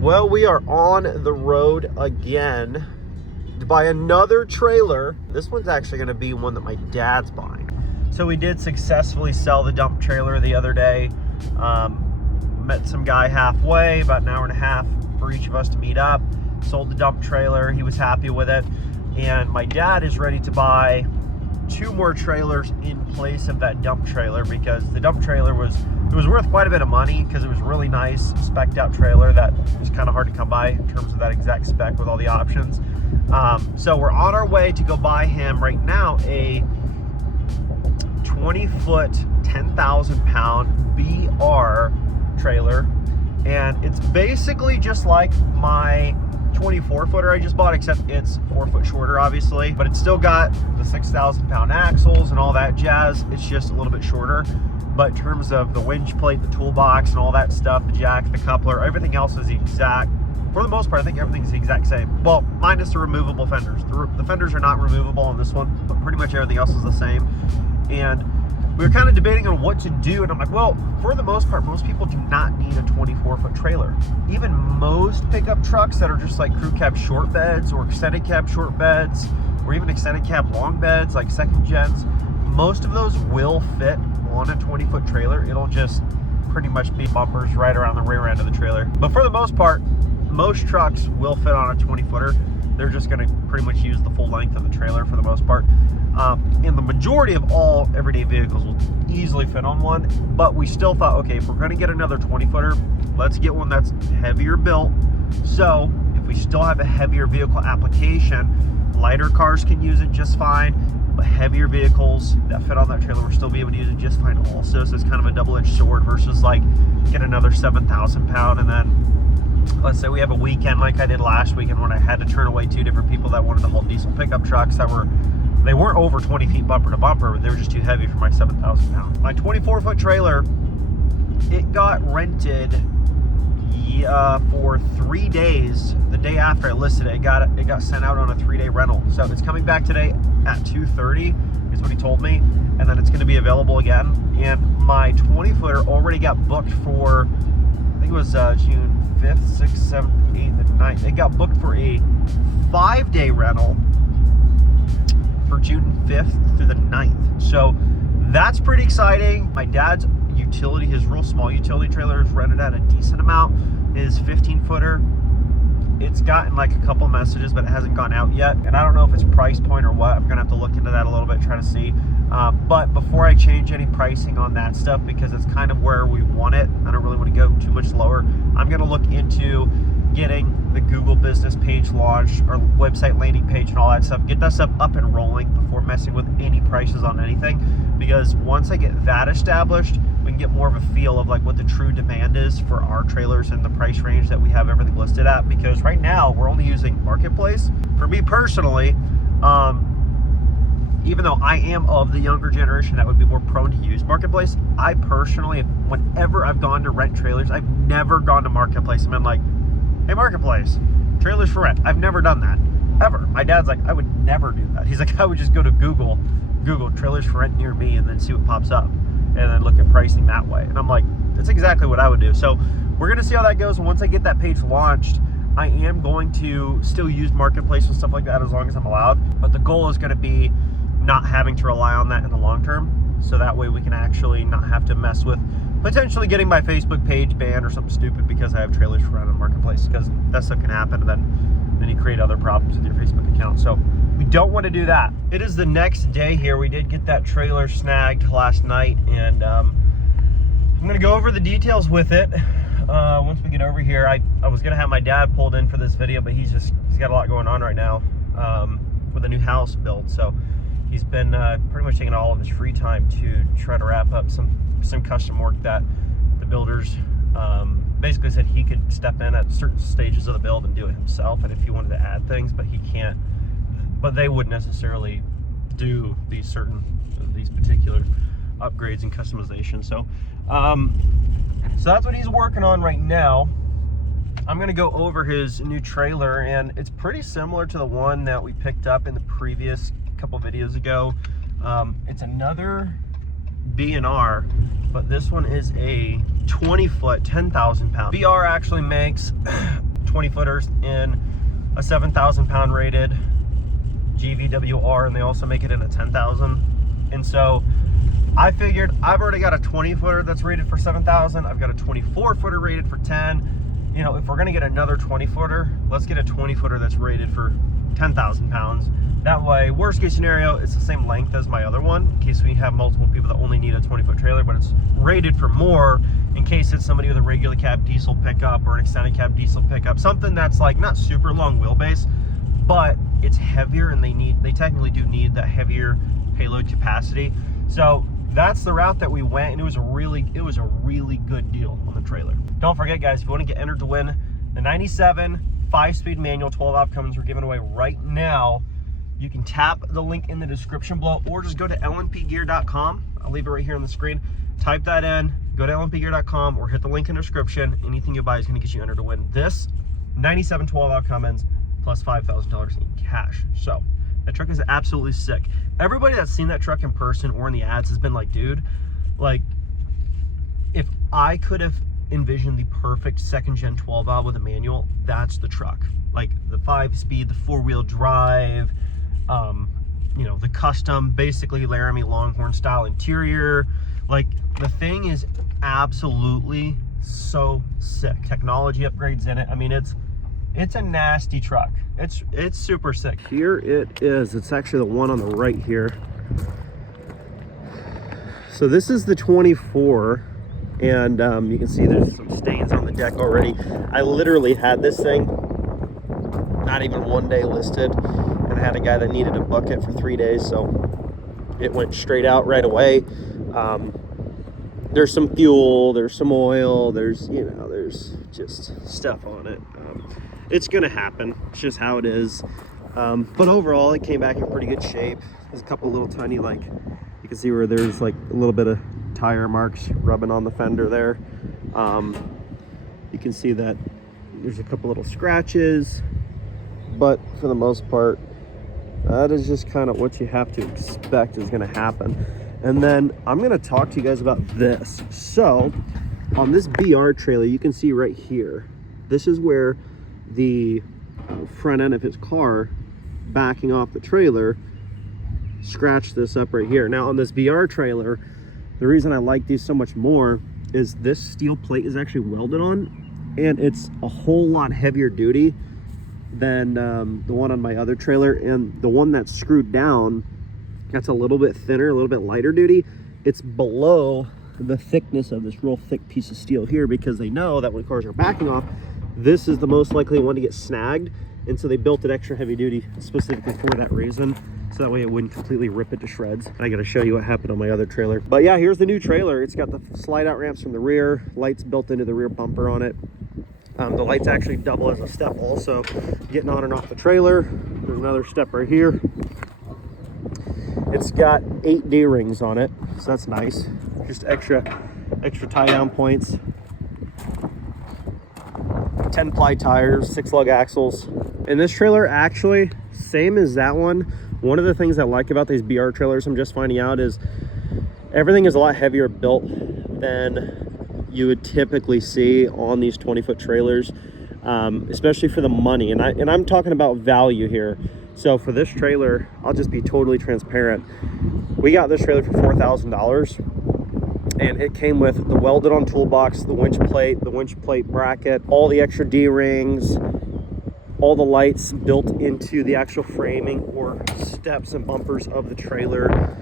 Well, we are on the road again to buy another trailer. This one's actually going to be one that my dad's buying. So we did successfully sell the dump trailer the other day. Met some guy halfway, about an hour and a half for each of us to meet up. Sold the dump trailer. He was happy with it. And my dad is ready to buy 2 more trailers in place of that dump trailer, because the dump trailer was worth quite a bit of money, because it was a really nice spec'd out trailer that was kind of hard to come by in terms of that exact spec with all the options. So we're on our way to go buy him right now a 20-foot, 10,000-pound BR trailer, and it's basically just like my 24-footer I just bought, except it's 4 foot shorter, obviously, but it's still got the 6,000-pound axles and all that jazz. It's just a little bit shorter, but in terms of the winch plate, the toolbox, and all that stuff, the jack, the coupler, everything else is the exact, for the most part, I think everything's the exact same. Well, minus the removable fenders. The fenders are not removable on this one, but pretty much everything else is the same. And we were kind of debating on what to do, and I'm like, well, for the most part, most people do not need a 24-foot trailer. Even most pickup trucks that are just like crew cab short beds or extended cab short beds, or even extended cab long beds like second gens, most of those will fit on a 20-foot trailer. It'll just pretty much be bumpers right around the rear end of the trailer. But for the most part, most trucks will fit on a 20-footer. They're just going to pretty much use the full length of the trailer for the most part. And the majority of all everyday vehicles will easily fit on one, but we still thought, okay, if we're going to get another 20-footer, let's get one that's heavier built. So if we still have a heavier vehicle application, lighter cars can use it just fine, but heavier vehicles that fit on that trailer will still be able to use it just fine also. So it's kind of a double-edged sword versus like get another 7,000-pound, and then let's say we have a weekend like I did last weekend when I had to turn away 2 different people that wanted to haul diesel pickup trucks that they weren't over 20 feet bumper to bumper, but they were just too heavy for my 7,000 pound. My 24-foot trailer, it got rented for 3 days. The day after I listed it, it got sent out on a 3-day rental. So it's coming back today at 2:30 is what he told me, and then it's going to be available again. And my 20-footer already got booked for, I think it was June 5th, 6th, 7th, 8th, and 9th. It got booked for a 5-day rental for June 5th through the 9th. So that's pretty exciting. My dad's utility, his real small utility trailer, is rented at a decent amount. His 15-footer, it's gotten like a couple messages, but it hasn't gone out yet. And I don't know if it's price point or what. I'm gonna have to look into that a little bit, try to see. But before I change any pricing on that stuff, because it's kind of where we want it, I don't really want to go too much lower. I'm gonna look into getting the Google business page launched, or website landing page and all that stuff, get that stuff up and rolling before messing with any prices on anything, because once I get that established, we can get more of a feel of like what the true demand is for our trailers and the price range that we have everything listed at. Because right now we're only using Marketplace. For me personally, even though I am of the younger generation that would be more prone to use Marketplace, I personally, whenever I've gone to rent trailers, I've never gone to Marketplace and been like, hey, Marketplace, trailers for rent. I've never done that, ever. My dad's like, I would never do that. He's like, I would just go to Google trailers for rent near me, and then see what pops up, and then look at pricing that way. And I'm like, that's exactly what I would do. So we're going to see how that goes. And once I get that page launched, I am going to still use Marketplace and stuff like that as long as I'm allowed. But the goal is going to be not having to rely on that in the long term. So that way we can actually not have to mess with potentially getting my Facebook page banned or something stupid because I have trailers for rent on Marketplace, because that stuff can happen, and then you create other problems with your Facebook account. So we don't want to do that. It is the next day here. We did get that trailer snagged last night, and I'm going to go over the details with it once we get over here. I was going to have my dad pulled in for this video, but he's got a lot going on right now with a new house build. So he's been pretty much taking all of his free time to try to wrap up some custom work that the builders basically said he could step in at certain stages of the build and do it himself, and if he wanted to add things, but he can't, but they wouldn't necessarily do these particular upgrades and customization. So that's what he's working on right now. I'm going to go over his new trailer, and it's pretty similar to the one that we picked up in the previous couple videos ago. It's another B&R, but this one is a 20-foot, 10,000 pound. BR actually makes 20 footers in a 7,000 pound rated GVWR, and they also make it in a 10,000. And so I figured I've already got a 20 footer that's rated for 7,000. I've got a 24 footer rated for 10. You know, if we're gonna get another 20 footer, let's get a 20 footer that's rated for 10,000 pounds. That way, worst case scenario, it's the same length as my other one, in case we have multiple people that only need a 20-foot trailer, but it's rated for more in case it's somebody with a regular cab diesel pickup or an extended cab diesel pickup, something that's like not super long wheelbase, but it's heavier, and they technically do need that heavier payload capacity. So that's the route that we went, and it was a really good deal on the trailer. Don't forget, guys, if you want to get entered to win the 97 5-speed manual 12-valve Cummins we're giving away right now, you can tap the link in the description below, or just go to lmpgear.com. I'll leave it right here on the screen. Type that in, go to lmpgear.com, or hit the link in the description. Anything you buy is going to get you entered to win this 97 12-valve Cummins plus $5,000 in cash. So that truck is absolutely sick. Everybody that's seen that truck in person or in the ads has been like, dude, like, if I could have envisioned the perfect second-gen 12-valve with a manual, that's the truck. Like the 5-speed, the 4-wheel drive, you know, the custom, basically Laramie Longhorn style interior. Like, the thing is absolutely so sick. Technology upgrades in it. I mean, it's a nasty truck. It's super sick. Here it is. It's actually the one on the right here. So this is the 24, and you can see there's some stains on the deck already. I literally had this thing not even one day listed, and I had a guy that needed a bucket for 3 days, so it went straight out right away. There's some fuel, there's some oil, there's just stuff on it. It's gonna happen. It's just how it is. But overall, it came back in pretty good shape. There's a couple little tiny, like, you can see where there's like a little bit of tire marks rubbing on the fender there. You can see that there's a couple little scratches, but for the most part, that is just kind of what you have to expect is gonna happen. And then I'm gonna talk to you guys about this. So on this BR trailer, you can see right here, this is where the front end of his car backing off the trailer scratched this up right here. Now on this BR trailer, the reason I like these so much more is this steel plate is actually welded on, and it's a whole lot heavier duty than the one on my other trailer. And the one that's screwed down, that's a little bit thinner, a little bit lighter duty. It's below the thickness of this real thick piece of steel here, because they know that when cars are backing off, this is the most likely one to get snagged. And so they built it extra heavy duty specifically for that reason, so that way it wouldn't completely rip it to shreds. I gotta show you what happened on my other trailer. But yeah, here's the new trailer. It's got the slide out ramps from the rear, lights built into the rear bumper on it. The lights actually double as a step also, getting on and off the trailer. There's another step right here. It's got 8 D-rings on it, so that's nice. Just extra tie down points. 10-ply tires, 6-lug axles. And this trailer, actually, same as that one. One of the things I like about these BR trailers, I'm just finding out, is everything is a lot heavier built than you would typically see on these 20-foot trailers, especially for the money. And I'm talking about value here. So for this trailer, I'll just be totally transparent. We got this trailer for $4,000, and it came with the welded on toolbox, the winch plate bracket, all the extra D-rings, all the lights built into the actual framing or steps and bumpers of the trailer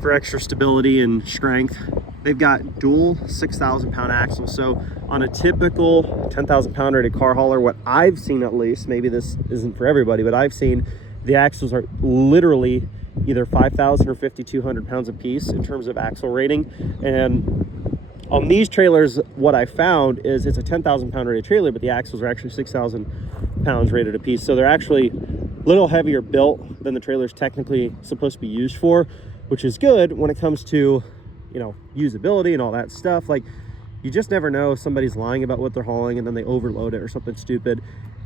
for extra stability and strength. They've got dual 6,000 pound axles. So on a typical 10,000 pound rated car hauler, what I've seen, at least, maybe this isn't for everybody, but I've seen the axles are literally either 5,000 or 5,200 pounds a piece in terms of axle rating. And on these trailers, what I found is it's a 10,000 pound rated trailer, but the axles are actually 6,000 pounds rated a piece. So they're actually a little heavier built than the trailer's technically supposed to be used for, which is good when it comes to, you know, usability and all that stuff. Like, you just never know if somebody's lying about what they're hauling and then they overload it or something stupid.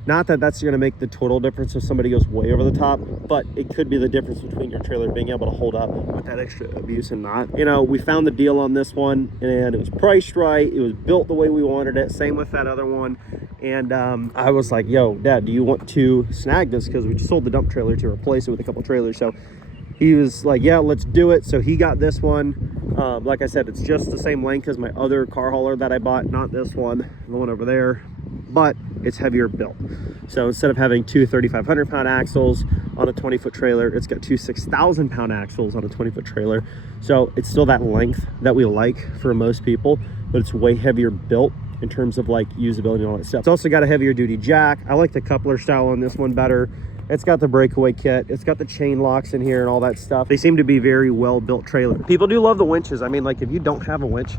Not that that's going to make the total difference if somebody goes way over the top, but it could be the difference between your trailer being able to hold up with that extra abuse and not. You know, we found the deal on this one, and it was priced right. It was built the way we wanted it. Same with that other one. And I was like, yo, Dad, do you want to snag this? Because we just sold the dump trailer to replace it with a couple trailers. So he was like, yeah, let's do it. So he got this one. Like I said, it's just the same length as my other car hauler that I bought, not this one, the one over there, but it's heavier built. So instead of having two 3,500 pound axles on a 20-foot trailer, it's got two 6,000 pound axles on a 20-foot trailer. So it's still that length that we like for most people, but it's way heavier built in terms of like usability and all that stuff. It's also got a heavier duty jack. I like the coupler style on this one better. It's got the breakaway kit. It's got the chain locks in here and all that stuff. They seem to be very well built trailer. People do love the winches. I mean, like if you don't have a winch,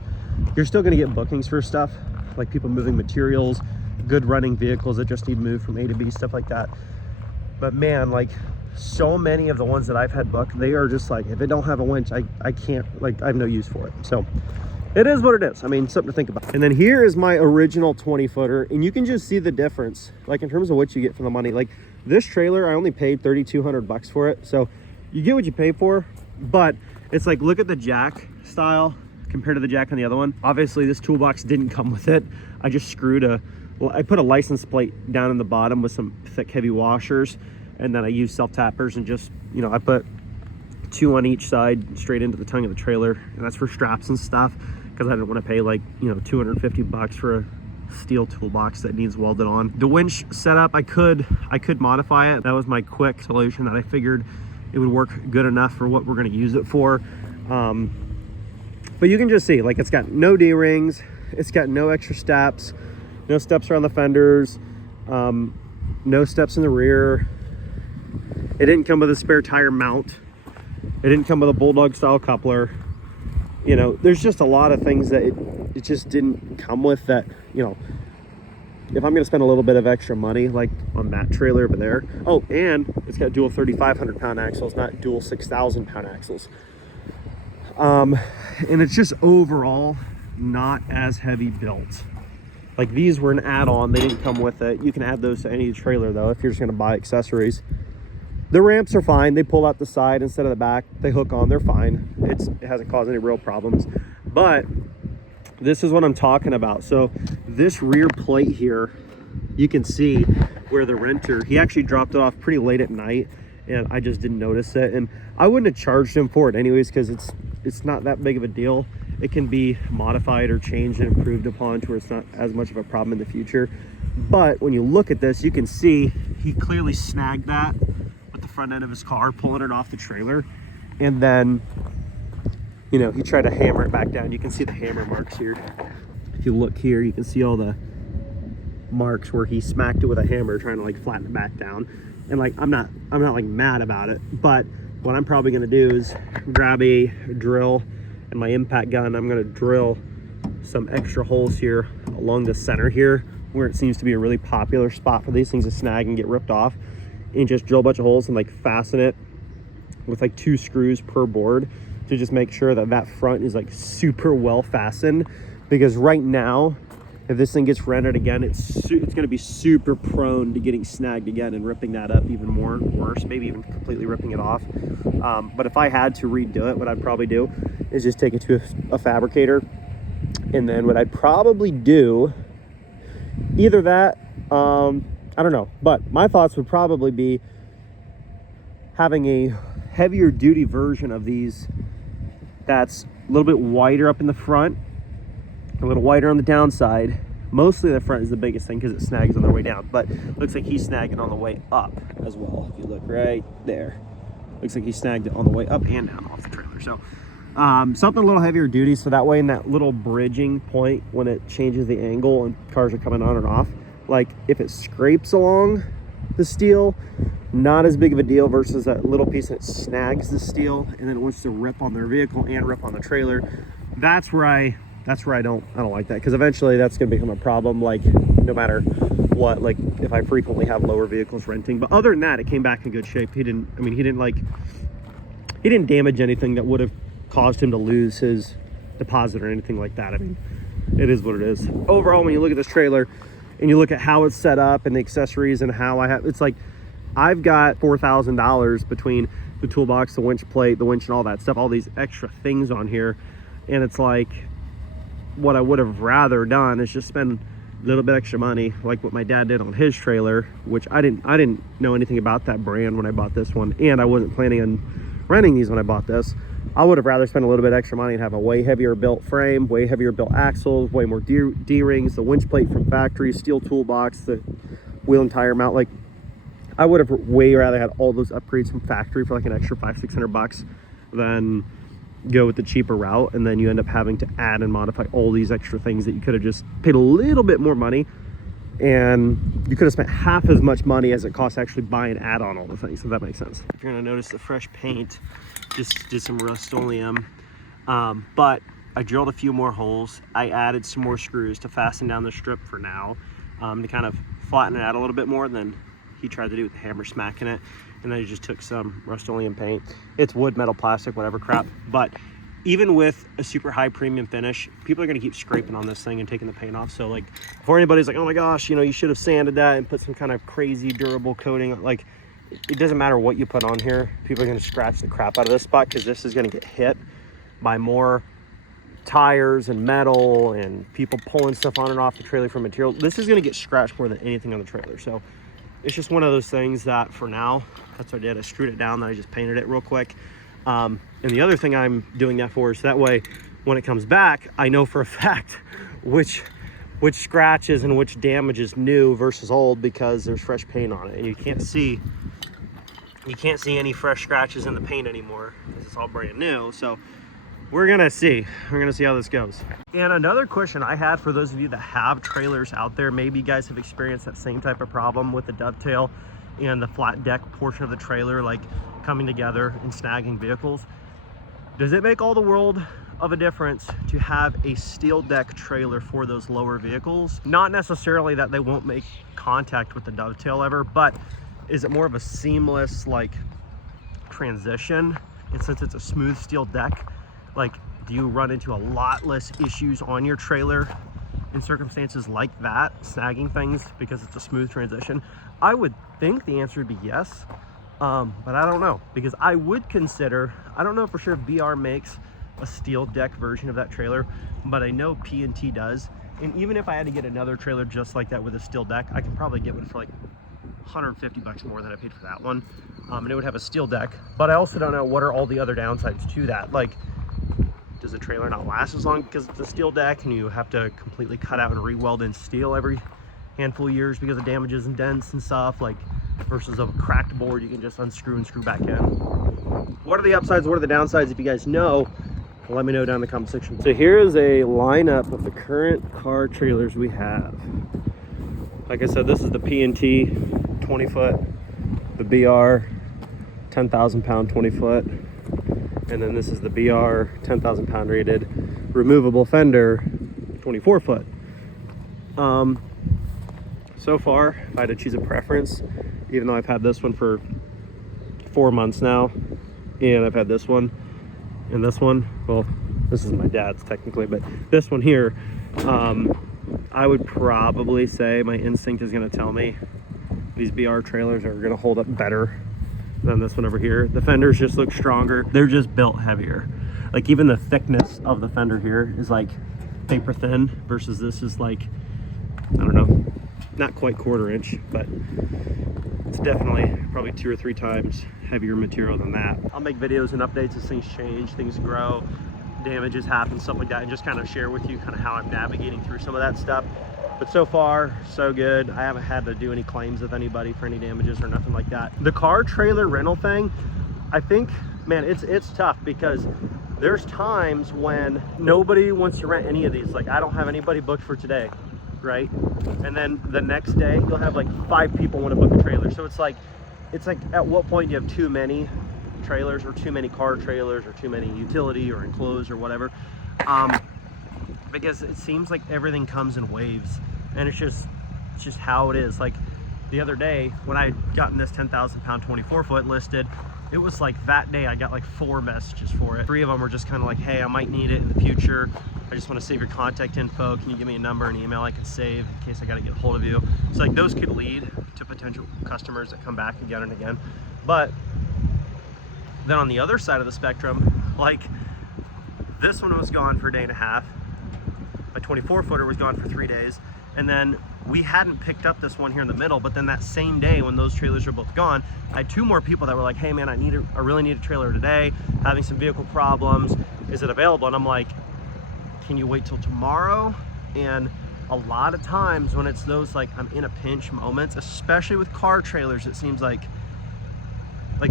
you're still gonna get bookings for stuff like people moving materials, good running vehicles that just need moved from A to B, stuff like that. But man, like so many of the ones that I've had booked, they are just like, if it don't have a winch, I can't, like I have no use for it. So it is what it is. I mean, something to think about. And then here is my original 20-footer, and you can just see the difference, like in terms of what you get for the money. Like this trailer, I only paid 3,200 bucks for it. So you get what you pay for, but it's like, look at the jack style compared to the jack on the other one. Obviously this toolbox didn't come with it. I just screwed I put a license plate down in the bottom with some thick, heavy washers. And then I used self-tappers and just, you know, I put 2 on each side straight into the tongue of the trailer. And that's for straps and stuff, because I didn't want to pay like, you know, 250 bucks for a steel toolbox that needs welded on. The winch setup, I could modify it. That was my quick solution that I figured it would work good enough for what we're going to use it for. But you can just see, like, it's got no D-rings, it's got no extra steps, no steps around the fenders, no steps in the rear. It didn't come with a spare tire mount. It didn't come with a Bulldog style coupler. You know, there's just a lot of things that it just didn't come with that, you know, if I'm going to spend a little bit of extra money, like on that trailer over there. Oh, and it's got dual 3,500 pound axles, not dual 6,000 pound axles. And it's just overall not as heavy built. Like these were an add-on, they didn't come with it. You can add those to any trailer though, if you're just going to buy accessories. The ramps are fine. They pull out the side instead of the back. They hook on, they're fine. It hasn't caused any real problems. But this is what I'm talking about. So this rear plate here, you can see where the renter, he actually dropped it off pretty late at night and I just didn't notice it. And I wouldn't have charged him for it anyways, because it's not that big of a deal. It can be modified or changed and improved upon to where it's not as much of a problem in the future. But when you look at this, you can see he clearly snagged that with the front end of his car, pulling it off the trailer. And then, you know, he tried to hammer it back down. You can see the hammer marks here. If you look here, you can see all the marks where he smacked it with a hammer trying to like flatten it back down. And like I'm not like mad about it, but what I'm probably going to do is grab a drill and my impact gun. I'm going to drill some extra holes here along the center here, where it seems to be a really popular spot for these things to snag and get ripped off, and just drill a bunch of holes and like fasten it with like 2 screws per board to just make sure that that front is like super well fastened. Because right now, if this thing gets rented again, it's going to be super prone to getting snagged again and ripping that up even more worse, maybe even completely ripping it off. But if I had to redo it, what I'd probably do is just take it to a fabricator. And then what I'd probably do, either that, I don't know, but my thoughts would probably be having a heavier duty version of these that's a little bit wider up in the front, a little wider on the downside. Mostly the front is the biggest thing because it snags on the way down, but looks like he's snagging on the way up as well. If you look right there, looks like he snagged it on the way up and down off the trailer. So something a little heavier duty, so that way in that little bridging point when it changes the angle and cars are coming on and off, like if it scrapes along the steel, not as big of a deal versus that little piece that snags the steel and then it wants to rip on their vehicle and rip on the trailer. That's where I don't like that, because eventually that's going to become a problem, like no matter what, like if I frequently have lower vehicles renting. But other than that, it came back in good shape. He didn't damage anything that would have caused him to lose his deposit or anything like that. I mean, it is what it is. Overall, when you look at this trailer, and you look at how it's set up and the accessories and how it's like I've got $4,000 between the toolbox, the winch plate, the winch, and all that stuff, all these extra things on here. And it's like, what I would have rather done is just spend a little bit extra money, like what my dad did on his trailer, which I didn't know anything about that brand when I bought this one, and I wasn't planning on renting these when I bought this. I would have rather spent a little bit extra money and have a way heavier built frame, way heavier built axles, way more D-rings, the winch plate from factory, steel toolbox, the wheel and tire mount. Like, I would have way rather had all those upgrades from factory for like an extra $500-600 than go with the cheaper route, and then you end up having to add and modify all these extra things that you could have just paid a little bit more money, and you could have spent half as much money as it costs to actually buy and add on all the things, if that makes sense. If you're gonna notice the fresh paint, just did some Rust-Oleum, but I drilled a few more holes. I added some more screws to fasten down the strip for now, to kind of flatten it out a little bit more than he tried to do with the hammer smacking it. And then I just took some Rust-Oleum paint. It's wood, metal, plastic, whatever crap. But even with a super high premium finish, people are gonna keep scraping on this thing and taking the paint off. So like, before anybody's like, oh my gosh, you know, you should have sanded that and put some kind of crazy durable coating, like, it doesn't matter what you put on here. People are gonna scratch the crap out of this spot, because this is gonna get hit by more tires and metal and people pulling stuff on and off the trailer for material. This is gonna get scratched more than anything on the trailer. So it's just one of those things that for now, that's what I did. I screwed it down, then I just painted it real quick. And the other thing I'm doing that for is that way, when it comes back, I know for a fact which scratches and which damage is new versus old, because there's fresh paint on it, and you can't see any fresh scratches in the paint anymore because it's all brand new. So we're gonna see how this goes. And another question I had for those of you that have trailers out there, maybe you guys have experienced that same type of problem with the dovetail and the flat deck portion of the trailer, like coming together and snagging vehicles. Does it make all the world of a difference to have a steel deck trailer for those lower vehicles? Not necessarily that they won't make contact with the dovetail ever, but is it more of a seamless like transition? And since it's a smooth steel deck, like, do you run into a lot less issues on your trailer in circumstances like that, snagging things because it's a smooth transition? I would think the answer would be yes, but I don't know, because I would consider, I don't know for sure if BR makes a steel deck version of that trailer, but I know P&T does. And even if I had to get another trailer just like that with a steel deck, I can probably get one for like $150 more than I paid for that one, and it would have a steel deck. But I also don't know what are all the other downsides to that. Like, does the trailer not last as long because it's a steel deck and you have to completely cut out and re-weld in steel every handful of years because of damages and dents and stuff, like, versus a cracked board you can just unscrew and screw back in? What are the upsides, what are the downsides? If you guys know, let me know down in the comment section. So here is a lineup of the current car trailers we have. Like I said, this is the P&T 20 foot, the BR 10,000 pound 20 foot, and then this is the BR 10,000 pound rated removable fender 24 foot. So far, if I had to choose a preference, even though I've had this one for 4 months now, and I've had this one and this one, well, this is my dad's technically, but this one here, I would probably say my instinct is going to tell me these BR trailers are going to hold up better than this one over here. The fenders just look stronger. They're just built heavier. Like, even the thickness of the fender here is like paper thin versus this is like, I don't know, not quite 1/4 inch, but it's definitely probably 2 or 3 times heavier material than that. I'll make videos and updates as things change, things grow, damages happen, stuff like that, and just kind of share with you kind of how I'm navigating through some of that stuff. But so far, so good. I haven't had to do any claims with anybody for any damages or nothing like that. The car trailer rental thing, I think, man, it's tough, because there's times when nobody wants to rent any of these. Like, I don't have anybody booked for today, right? And then the next day, you'll have like 5 people want to book a trailer. So it's like at what point do you have too many trailers, or too many car trailers, or too many utility or enclosed or whatever? Because it seems like everything comes in waves, and it's just how it is. Like, the other day when I gotten this 10,000 pound 24 foot listed, it was like that day I got like 4 messages for it. 3 of them were just kind of like, hey, I might need it in the future. I just want to save your contact info. Can you give me a number and email I can save in case I got to get a hold of you? So like those could lead to potential customers that come back again and again. But then on the other side of the spectrum, like this one was gone for a day and a half. My 24-footer was gone for 3 days. And then we hadn't picked up this one here in the middle, but then that same day when those trailers were both gone, I had 2 more people that were like, hey man, I really need a trailer today, having some vehicle problems. Is it available? And I'm like, can you wait till tomorrow? And a lot of times when it's those like I'm in a pinch moments, especially with car trailers, it seems like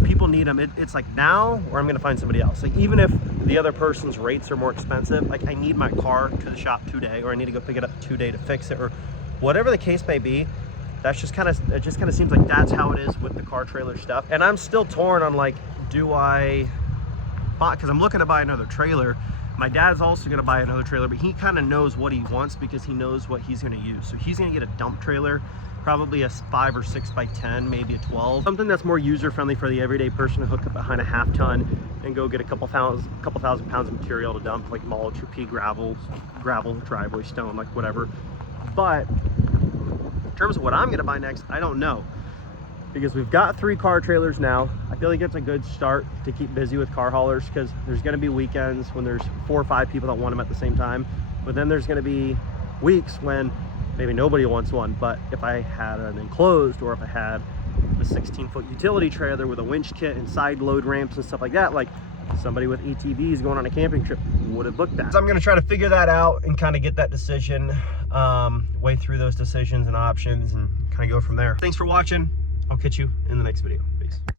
people need them. It's like now or I'm gonna find somebody else. Like even if the other person's rates are more expensive, like I need my car to the shop today, or I need to go pick it up today to fix it, or whatever the case may be. That's just kind of, it just kind of seems like that's how it is with the car trailer stuff. And I'm still torn on like, do I buy, because I'm looking to buy another trailer. My dad's also gonna buy another trailer, but he kind of knows what he wants because he knows what he's gonna use. So he's gonna get a dump trailer, probably a 5 or 6 by 10, maybe a 12. Something that's more user-friendly for the everyday person to hook up behind a half-ton and go get a couple thousand pounds of material to dump, like mulch or pea gravel, driveway stone, like whatever. But in terms of what I'm gonna buy next, I don't know. Because we've got 3 car trailers now. I feel like it's a good start to keep busy with car haulers, because there's gonna be weekends when there's 4 or 5 people that want them at the same time. But then there's gonna be weeks when maybe nobody wants one. But if I had an enclosed, or if I had the 16-foot utility trailer with a winch kit and side load ramps and stuff like that, like somebody with ATVs going on a camping trip would have looked at. So I'm gonna try to figure that out and kind of get that decision, weigh through those decisions and options and kind of go from there. Thanks for watching. I'll catch you in the next video. Peace.